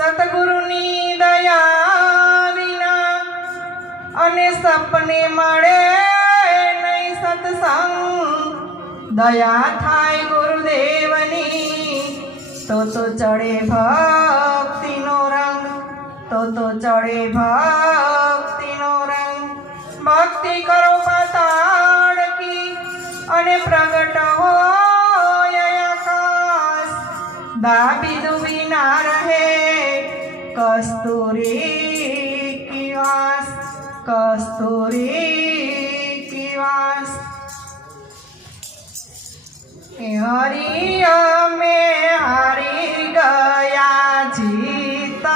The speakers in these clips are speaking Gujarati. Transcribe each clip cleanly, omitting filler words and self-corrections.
સતગુરુની દયા વિના અને સપને મળે નહીં સત્સંગ। દયા થાય ગુરુદેવની તો ચડે ભક્તિનો રંગ, તો ચડે ભક્તિનો રંગ। ભક્તિ કરો પાતાળ કી અને પ્રગટ હોય આકાશ। દાબી દુબી ના રહે કસ્તુરી કી વાસ, કસ્તુરી કી વાસ। હરી અમે હારી ગયા જીત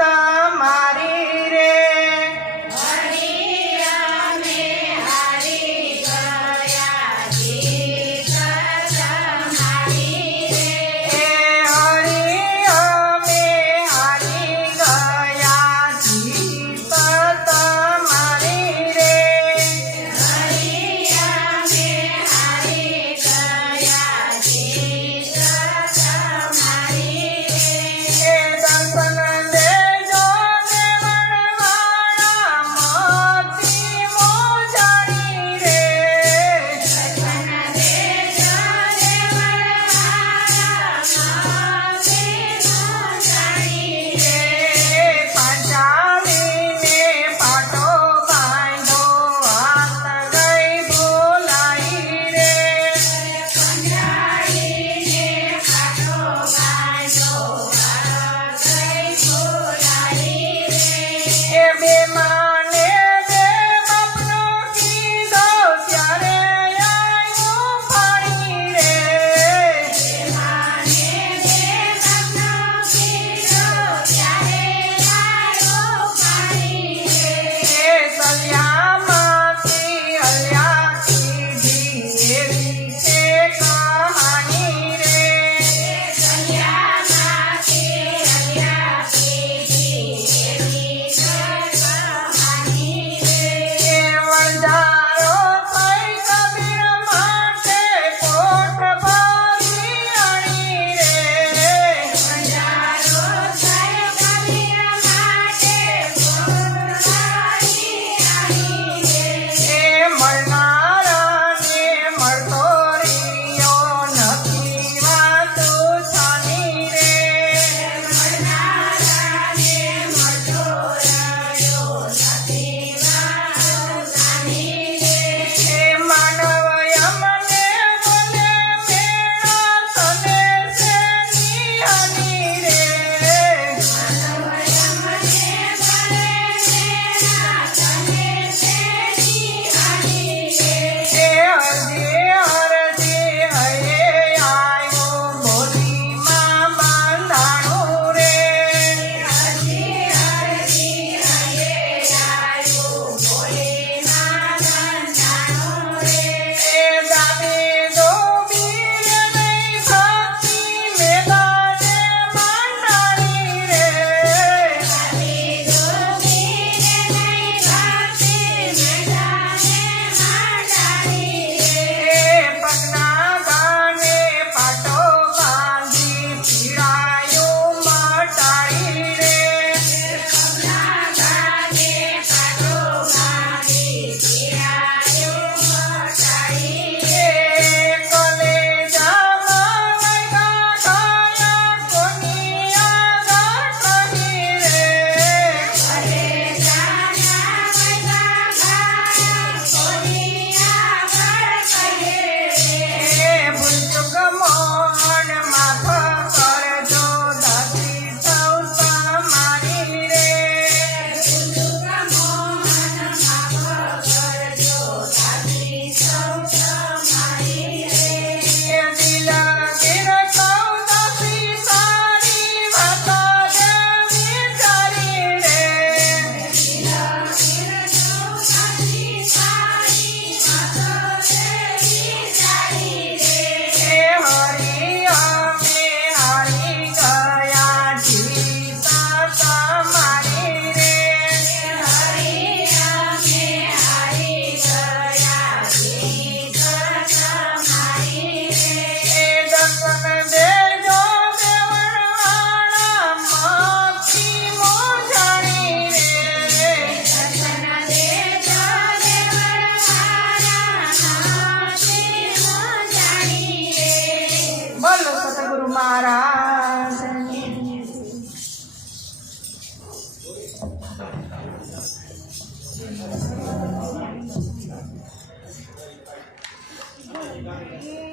તમારી રે। હરી અમે હારી ગયા જીત તમારી રે। હરી અમે હારી ગયા જીત તમારી રે। હરી અમે હારી ગયા જીત તમારી રે। દંડ હરી